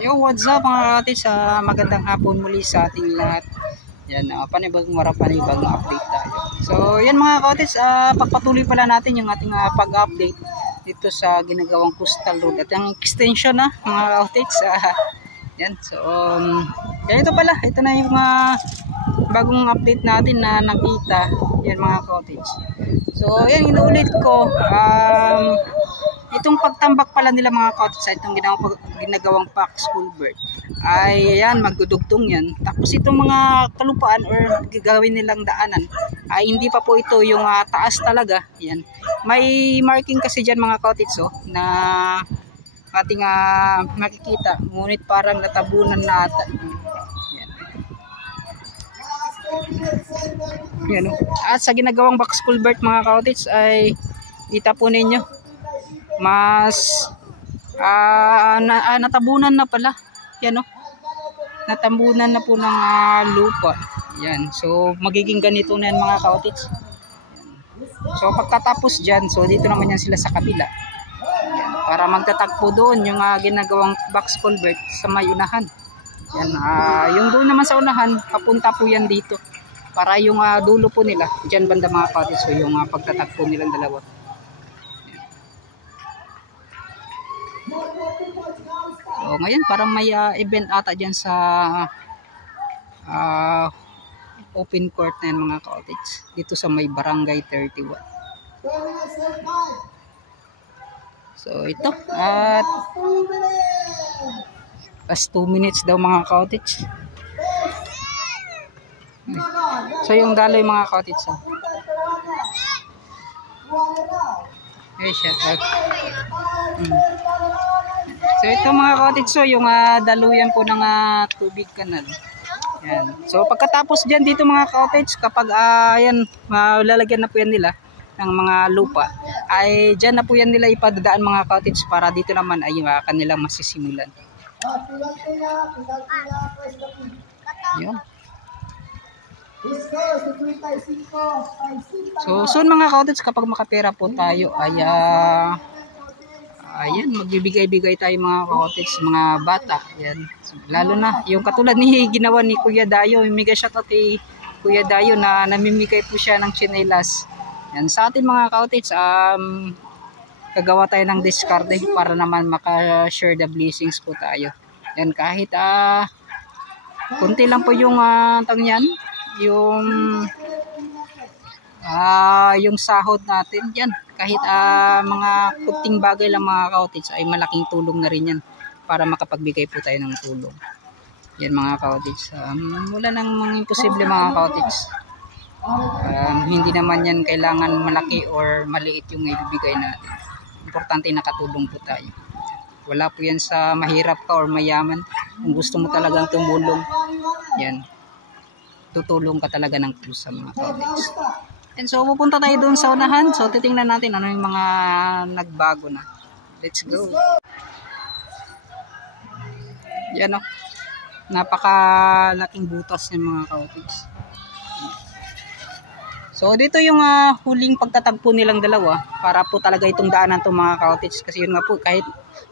Yo, what's up mga kaotis? Magandang hapon muli sa ating lahat. Yan, panibagong update tayo. So, yan mga kaotis, pagpatuloy pala natin yung ating pag-update dito sa ginagawang coastal road. At yung extension na mga kaotis. Yan, so, ito pala. Ito na yung bagong update natin na nakita. Yan mga kaotis. So, yan, inuulit ko. Itong pagtambak pala nila mga kaotis sa itong ginagawang Pax Culvert ay yan, magdudugtong yan. Tapos itong mga kalupaan or gagawin nilang daanan ay hindi pa po ito yung taas talaga. Yan. May marking kasi dyan mga kaotis na ating makikita. Ngunit parang natabunan na ata. Yan. At sa ginagawang Pax Culvert mga kaotis ay kita po ninyo. Mas natabunan na pala. Yan natabunan na po ng lupa. Yan. So magiging ganito na yan mga kaotis. So pagkatapos dyan, so dito naman yan sila sa kabila. Yan. Para magtatagpo doon yung ginagawang box culvert sa may unahan. Yan. Yung doon naman sa unahan, papunta po yan dito. Para yung dulo po nila, dyan banda mga kaotis. So yung pagtatagpo nilang dalawa. So ngayon parang may event ata dyan sa open court na yan mga kaotis. Dito sa may barangay 31. So ito at last 2 minutes daw mga kaotis. So yung daloy mga kaotis. Hey, shut up. So ito mga kaotis, yung daluyan po ng tubig kanal. Yan. So pagkatapos diyan dito mga kaotis, kapag yan lalagyan na po yan nila ng mga lupa, ay diyan na po yan nila ipadadaan mga kaotis para dito naman ay kanilang masisimulan. Yun. So soon mga kaotis, kapag makapera po tayo ay ayan, magbibigay-bigay tayo mga kaotis, mga bata. Ayan. So, lalo na, yung katulad ni ginawa ni Kuya Dayo, mega shoutout kay Kuya Dayo na namimigay po siya ng tsinelas. Ayan. Sa atin mga kaotis, kagawa tayo ng diskarte para naman maka-share the blessings po tayo. Ayan, kahit kunti lang po yung tangyan, yung sahod natin yan. Kahit mga kunting bagay lang mga kaotis ay malaking tulong na rin yan para makapagbigay po tayo ng tulong. Yan mga kaotis. Wala nang mga imposible mga kaotis. Hindi naman yan kailangan malaki or maliit yung ibibigay natin. Importante nakatulong po tayo. Wala po yan sa mahirap ka or mayaman. Kung gusto mo talagang tumulong, yan. Tutulong ka talaga ng pusa mga kaotis. And so pupunta tayo doon sa unahan. So titingnan natin ano yung mga nagbago na. Let's go. Yan napakalaking butas ng mga kaotis. So dito yung huling pagtatagpo nilang dalawa para po talaga itong daanan to mga kaotis. Kasi yun nga po, kahit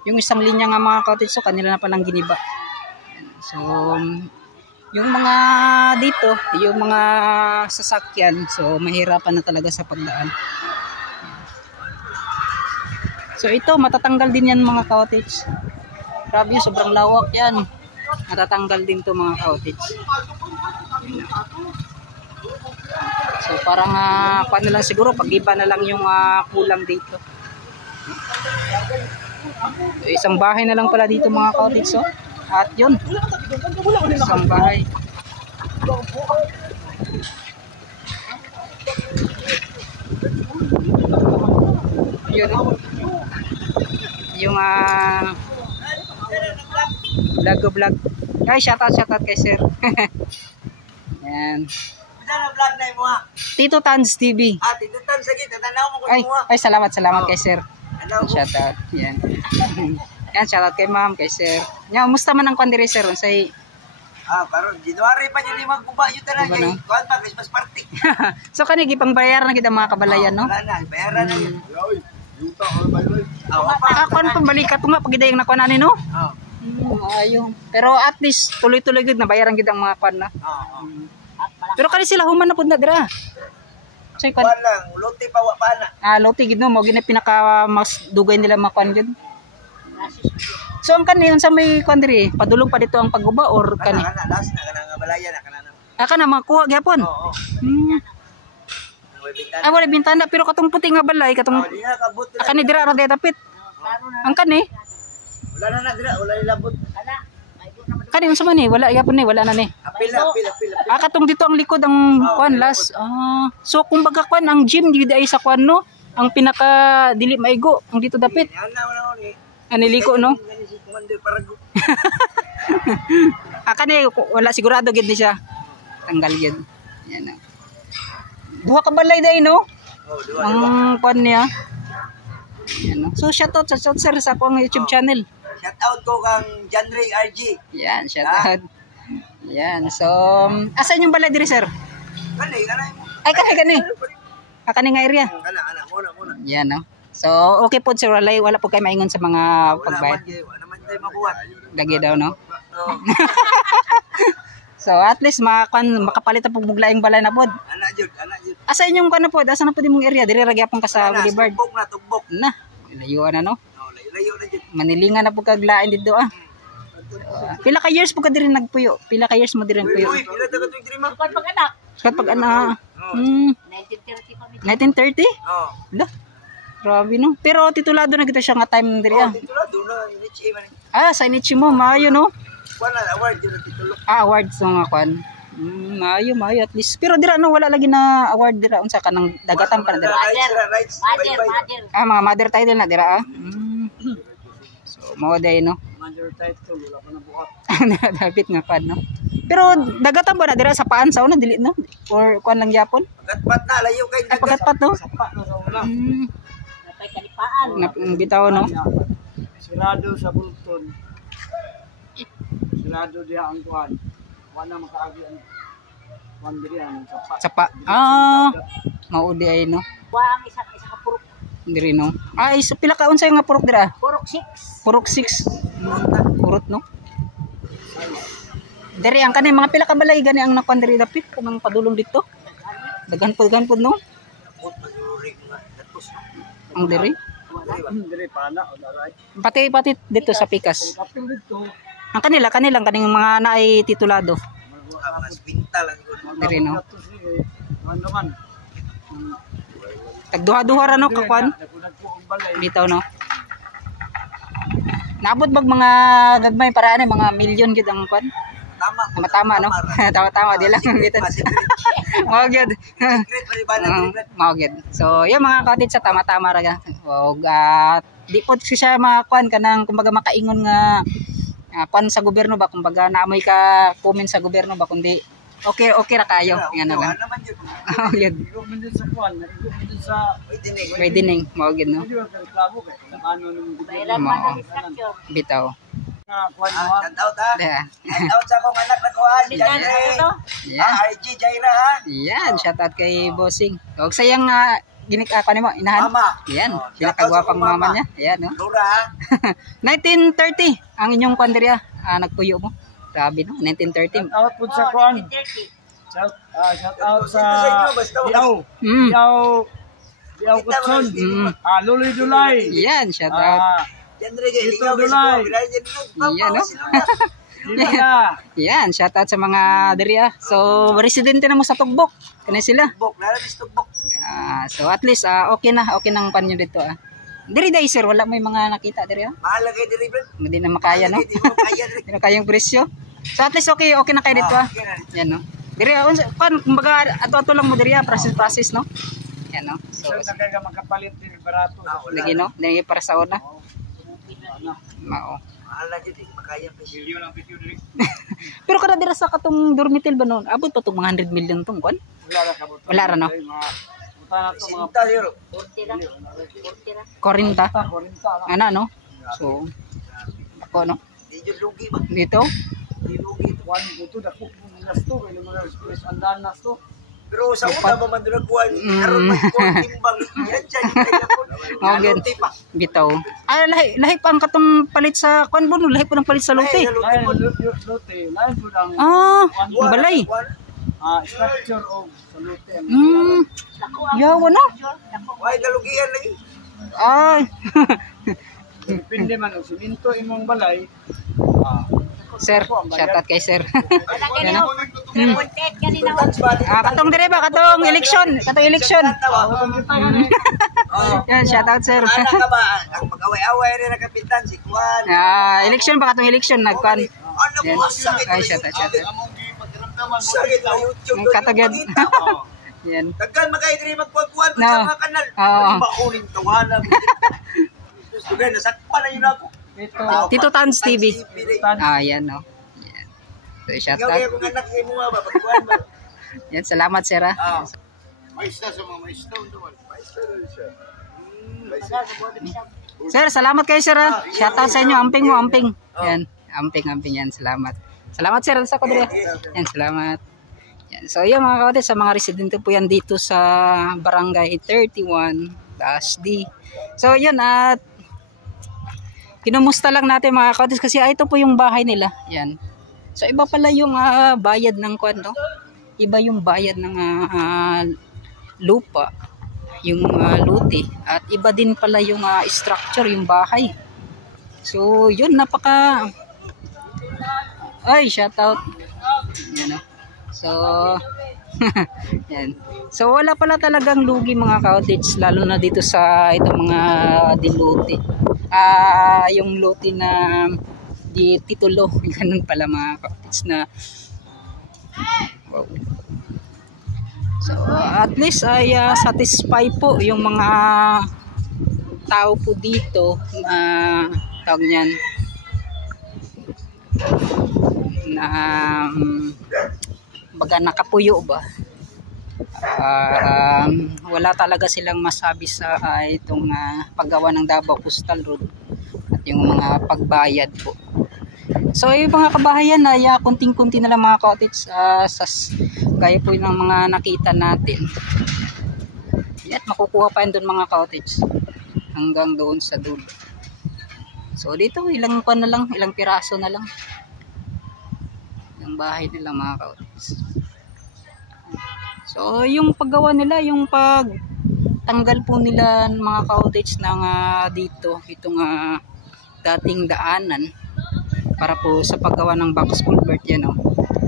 yung isang linya nga mga kaotis, so kanila na palang giniba. So yung mga dito, yung mga sasakyan, so mahirapan na talaga sa pagdaan. So ito, matatanggal din yan mga kaotis. Grabe, sobrang lawak yan. Matatanggal din to mga kaotis. So parang paano lang siguro, pag-iba na lang yung kulang dito. So, isang bahay na lang pala dito mga kaotis. So, at yun, isang bahay. Yun yung vlog. Ay, shoutout kay sir. Yan. Tito Tans TV. Tito Tans, sige, tatanaw mo ko mo. Ay, salamat kay sir. Shoutout. Yan. Yan, shoutout kay ma'am, kay sir. Nya, musta man ang kandiri sir? Unsay karon January pa yun magbuba yun talaga. Kuan pa Christmas party. So kani gipang bayaran na kita mga kabalayan, no? Wala na, bayaran na yun. Yuta or bayloy. Ako ang pambalikat nga pag idayang nakuha na no? Ayo. Pero at least tuloy-tuloy gud nabayaran gid ang mga kwan na. Oo. Pero kani sila human na pud na dira. Say kwan. Walang, luti pa wa pa na. Loti gid no mo gina pinaka mas dugay nila makwan gid. So ang kani unsa may kwan diri? Padulong pa dito ang pagguba or kani? Kana last na kana nga balaya na kana. Kana makuha gyapon. Oo. Wala bintana pero katong puti nga balay katong Di na kabot. kani dira ra dapit. Ang kani Wala na dira, wala nilabot. kani unsa man ni? Wala gyapon ni, wala na ni. Apil. Katong dito ang likod ang kwan last. So kumbaga kwan ang gym di ay sa kwan no. Ang pinaka dili maigo ang dito dapit. Yan na ni. Aniliko no. Commander Parago. Kani wala sigurado gid ni siya. Tanggal gid. Yan na. Duha ka balay dai no. Oh, duwa. Ang kwan niya. Yan no. So shout out sir sa akong YouTube channel. Shout out ko kang Janry RG. Yan, shout out. Yan. So asan yung balay diri sir? Kani mo. Ay kani. Kani nga area. Kana muna. Yan no. So okay po sir, wala po kayo maingon sa mga pagbayad. Wala naman tayo makuha. Lagi daw no. Oo. So at least makapalit po muglaing balay na pod. Ana jud. Asa inyong kana pod? Asa na pod imong area? Diri ra gyapon ka sa Boulevard. Tugbok. Na. Layuan na no. Oh, layo na jud. Manilingan na po kaglain dito ah. Pila ka years po ka diri nagpuyo? Pila ka years mo diri nagpuyo? Uy, pila ta katong diri ma? So pag ana 1930 kami. 1930? Oh. Lah. Grabe no. Pero titulado na kita siya nga time diri ah. Dito na doon na HA man. Sa inichi mo maayo no. Wala award jud titulo. Awards nga kwan. Maayo at least. Pero dira no wala lagi na award dira unsa ka nang dagatan pa na dira. Rights. Mother. Mga mother title na dira ah. So mao day no. Mother title wala pa na buhat. Dapat nga kwan no. Pero dagatan ba na dira sa paan sa una dili no? Or kwan lang gyapon? Pagatpat na layo kay Ay pagatpat no. Sapa na sa una. Napay kalipaan. Bitaw no. Sirado sa Bulton. Sirado diha ang kuan. Wala makaagi ang kuan diri ang sapa. Sapa. Maudi ay no. Wa ang isa ka purok. Diri no. Isa pila ka unsay nga purok dira? Purok 6. Purok 6. Purot no. Diri ang kanay mga pila ka balay gani ang nakuan diri dapit kanang padulong dito. Dagan pud no. Ang diri. Diri pana o daray. Pati dito sa Pikas. Kapil dito. Ang kanilang kaning mga naay titulado. Mga spintal ang Diri no. Ano man. Tagduha-duha ra no kakwan. Bitaw no. Naabot bag mga gagmay para mga milyon gid ang kwan. Tama no. Tama di lang bitan. Mao gid. Mao gid. So yung mga kapatid sa tama-tama ra. Wag di pod siya makwan kanang kumbaga makaingon nga pan sa gobyerno ba kumbaga naamoy ka comment sa gobyerno ba kundi okay ra kayo ngano lang. Mao gid. Widening mao gid no. Bayaran man ang structure. Bitaw. Out sa akong anak na kuhan. Yan. RG Jaira ha. Yan, shout out kay Bossing. Huwag sayang ano mo, inahan. Mama. Yan, pinakagwapang mama niya. Yan, no? Lura ha. 1930, ang inyong kwanderya, nagpuyo mo. Grabe, no? 1930. Out po sa kuhan. 1930. Shout out sa Diaw Kutson. Luloy Dulay. Yan, shout out. Yan Dulay. Yan, no? Yan, shout out sa mga deriya. So, residente na mo sa Tugbok. Kani sila. Tugbok. So, at least, okay nang panyo dito. Diri dai sir, wala may mga nakita diri. Mahal kay diri bro. Hindi na makaya, no? Hindi na kayang presyo. So, at least, okay na kayo dito. Yan, no? Diri, kumbaga, ato-ato lang mo diri, process, no? Yan, no? So, nagkaga makapalit din barato. lagi, no? Dili para sa una. Mao. Mahal na gid, makaya pa milyon ang video diri. Pero kada dira sa katong dormitil ba noon? Abot pa tong mga 100 million tong kon? Wala ra no. Punta na to mga 40. Ana no. So ako no. Di jud lugi ba? Dito. Di lugi to. Wan buto dako gasto kay mga stress andan na to. Pero sa una, mamandulaguan, aron may timbang. Yan dyan, Ganun. Bitaw. Lahi pa ang katong palit sa kwan bo, lahi pa ng palit sa lote. Lote, lain po lang. Balay. Structure of sa lote. Yawa na. Ay, dalugian lagi. Ay. Depende man ang siminto imong balay. Sir, shout out kay sir. Ganun. Content kanina. Katong dire ba katong election, Yan, shout out sir. Ana ka ba? Ang mag-away-away rin ang kapitan, si Juan. Election ba katong election nagkan. Ano Yan. po, sakit Ay, na shout out. sakit na YouTube. Katagad. Yan. Dagkan makaidri magkuhan No. sa mga kanal. Oo. Makuling tawanan. Gusto ganyan, nasakpan na yun ako. Tito Tans TV. Yan no. Yan. So, shout Ikaw out. kaya kung anak kayo mo ba, pagkuhan ba? Yan, salamat sir ha. Maista sa mga maista. Maista na siya. Sir, salamat kayo sir ha. Shout out sa inyo, amping mo, amping. Yan, amping yan, salamat. Salamat sir sa kodre. Yan, salamat. Yan. So yun mga kaotes, sa mga residente po yan dito sa Barangay 31-D. So yun at kinumusta lang natin mga kaotes kasi ito po yung bahay nila. Yan. So iba pala yung bayad ng kwan, no? Iba yung bayad ng lupa, yung lote, at iba din pala yung structure, yung bahay. So yun, shout out. Yan, no? So yan. So wala pala talagang lugi mga cottage, lalo na dito sa itong mga dilote. Yung lote na di titulo, ganun pala mga cottage na wow. So at least ay satisfy po yung mga tao po dito, tawag niyan na baga nakapuyo ba, wala talaga silang masabi sa itong paggawa ng Davao Coastal Road at yung mga pagbayad po. So yung mga kabahayan ay kunting-kunti na lang mga cottage, gaya po ng mga nakita natin. At makukuha pa yun doon mga cottage hanggang doon sa dulo. So dito ilang piraso na lang yung bahay nila mga cottage. So yung paggawa nila, yung pagtanggal po nila mga cottage ng dito itong dating daanan para po sa paggawa ng box culvert yan, no?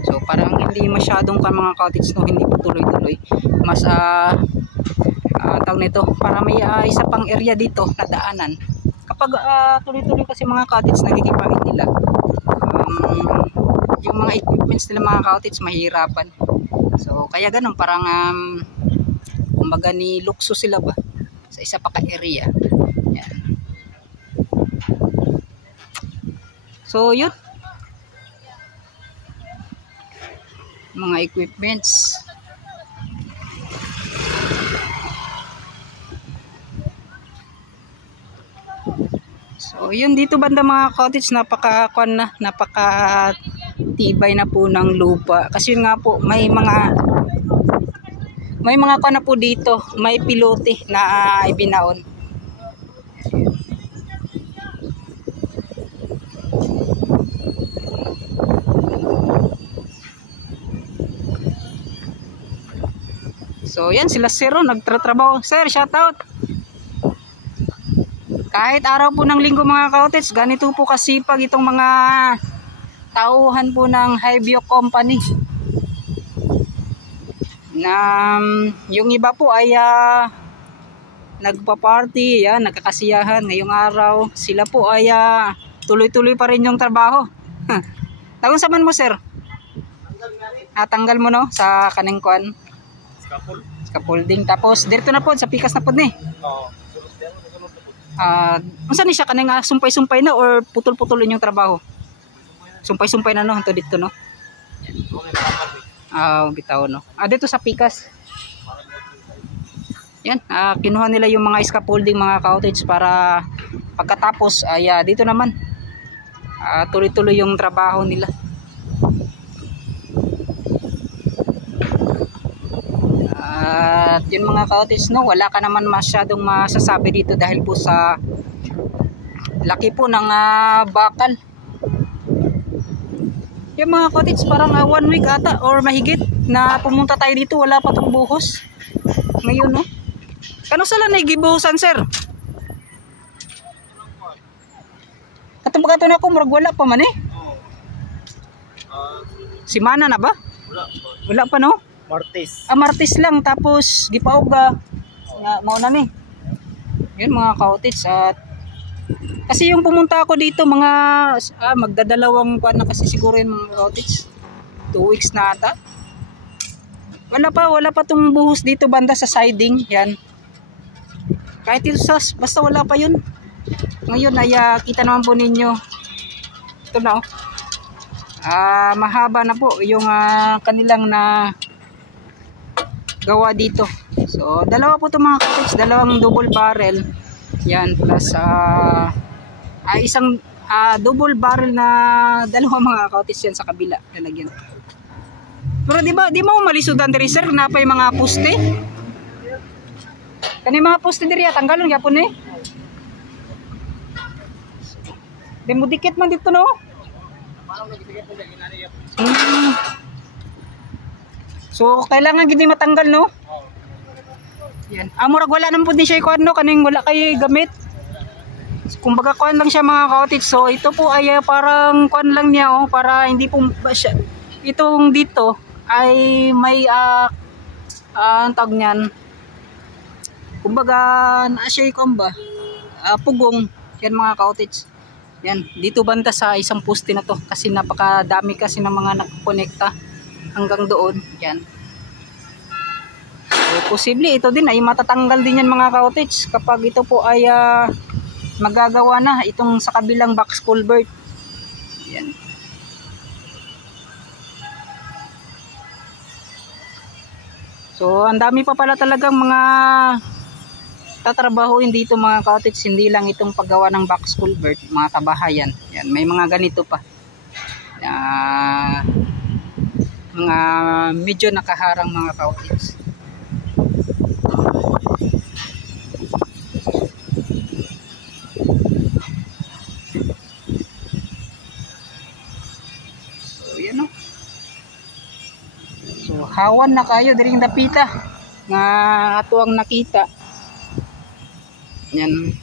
So parang hindi masyadong mga cottage, no, hindi po tuloy-tuloy. Mas tawag nito, para may isa pang area dito na daanan. Kapag tuloy-tuloy kasi mga cottage, nagigipain nila. Yung mga equipments nila mga cottage mahirapan. So kaya ganun, parang kumbaga ni lukso sila ba sa isa pa ka area. Yan. So yun, mga equipments. So yun, dito banda mga cottage, napaka tibay na po ng lupa kasi yun nga po, may mga kwan na po dito, may pilote na ibinaon. So yan, sila sir nagtatrabaho. Sir, shout out. Kahit araw po ng linggo mga cottage, ganito po kasipag itong mga tauhan po ng Hybio Company. Na yung iba po ay nagpa-party, nagkakasiyahan ngayong araw. Sila po ay tuloy-tuloy pa rin yung trabaho. Tawag sa man mo sir? Tanggal mo no sa kaning kwan. Scaffolding. Tapos dito na po sa pikas na po ni. Unsa ni siya kaning sumpay-sumpay na or putol-putol yung trabaho? Sumpay-sumpay na no hanto dito no. Bitaw no. Dito sa pikas. Yan, kinuha nila yung mga scaffolding mga cottage para pagkatapos ay dito naman tuloy-tuloy yung trabaho nila. At yun mga ka-cottage, no, wala ka naman masyadong masasabi dito dahil po sa laki po ng bakal. Yung mga ka-cottage, parang 1 week ata or mahigit na pumunta tayo dito, wala pa tong buhos. Ngayon, no? Kano sala na gibuhusan, sir? Katong na ako, murag wala pa man eh. Simana na ba? Wala pa, no? Martes. Martes lang, tapos gipauga. Mao na ni. Yun mga ka-cottage. At kasi yung pumunta ako dito mga magdadalawang buwan na kasi siguro yun mga ka-cottage. 2 weeks na ata. Wala pa tong buhos dito banda sa siding. Yan. Kahit ito basta wala pa yun. Ngayon ay kita naman po ninyo. Ito na, oh. Mahaba na po yung kanilang na gawa dito. So dalawa po itong mga ka-cottage, dalawang double barrel. Yan, plus isang double barrel na dalawa mga ka-cottage yan sa kabila lalagyan. Pero di mo malisudan diri sir na pa yung mga poste. Kani mga poste diri tanggalon gyapon eh. Di mo dikit man dito no. So kailangan gid matanggal no. Yan. Murag wala naman po din siya kuan no kaning wala kay gamit. Kumbaga kuan lang siya mga ka-cottage. So ito po ay parang kuan lang niya oh para hindi po siya itong dito ay may ang tawag niyan. Kumbaga na siya ikon ba? Pugong yan mga ka-cottage. Yan, dito banda sa isang poste na to kasi napakadami kasi ng mga nakakonekta hanggang doon. Yan. So, posible ito din ay matatanggal din yan mga ka-cottage kapag ito po ay magagawa na itong sa kabilang box culvert. Yan. So, ang dami pa pala talagang mga tatrabahuin dito mga ka-cottage, hindi lang itong paggawa ng box culvert, mga kabahayan. Yan, may mga ganito pa. Mga medyo nakaharang mga ka-cottage. So, yan o. So, hawan na kayo diring dapita nga ato ang nakita. Yan.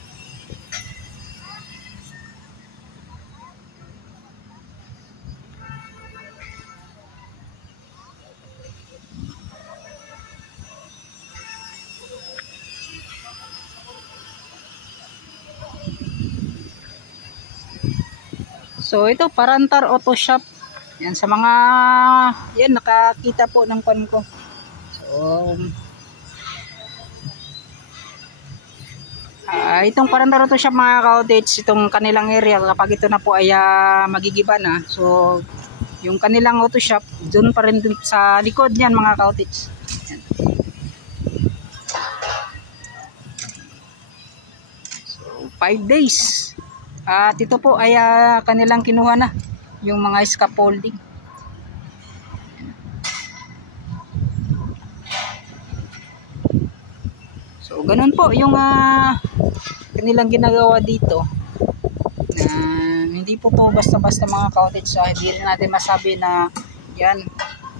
So ito Parantar Auto Shop. Yan sa mga yan nakakita po ng kon ko. So itong Parantar Auto Shop mga ka-cottage, itong kanilang area kapag ito na po ay magigiba na. So yung kanilang auto shop doon pa rin sa likod niyan mga ka-cottage. Yan. So 5 days. At ito po ay kanilang kinuha na yung mga scaffolding. So ganun po yung kanilang ginagawa dito. Hindi po to basta-basta mga ka-cottage. Hindi rin natin masabi na yan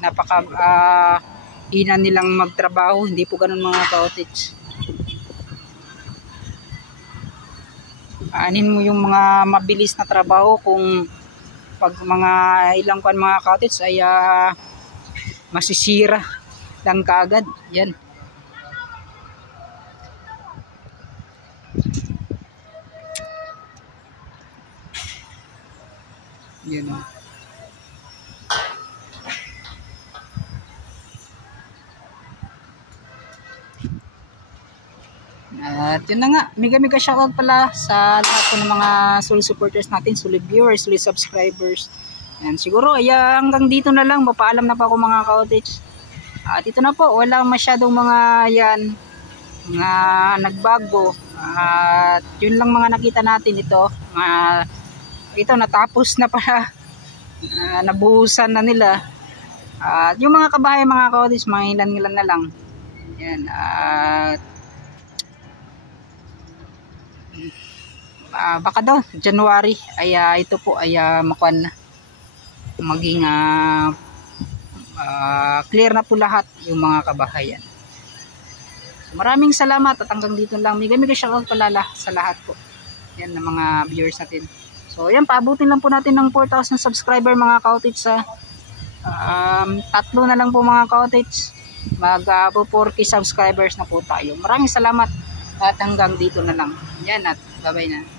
napaka hina nilang magtrabaho. Hindi po ganun mga ka-cottage. Anin mo yung mga mabilis na trabaho kung pag mga ilang kuan mga ka-cottage ay masisira lang kaagad. Yan. Yan o. At yun na nga, mega shoutout pala sa lahat po ng mga solid supporters natin, solid viewers, solid subscribers. Yan, siguro hanggang dito na lang, mapaalam na pa ako mga ka-cottage. At ito na po, walang masyadong mga yan, mga nagbago. At yun lang mga nakita natin ito. Ito natapos na pala, nabuhusan na nila. At yung mga kabahay mga ka-cottage, mga ilan na lang. Yan, at baka daw January ay ito po ay makuan na, maging clear na po lahat yung mga kabahayan. So, maraming salamat at hanggang dito lang. Mega shoutout palala sa lahat po yan ng mga viewers natin. So yan, paabutin lang po natin ng 4,000 subscriber mga ka-outage. Tatlo na lang po mga ka-outage, mag 4K subscribers na po tayo. Maraming salamat at hanggang dito na lang. Yan, at bye bye na.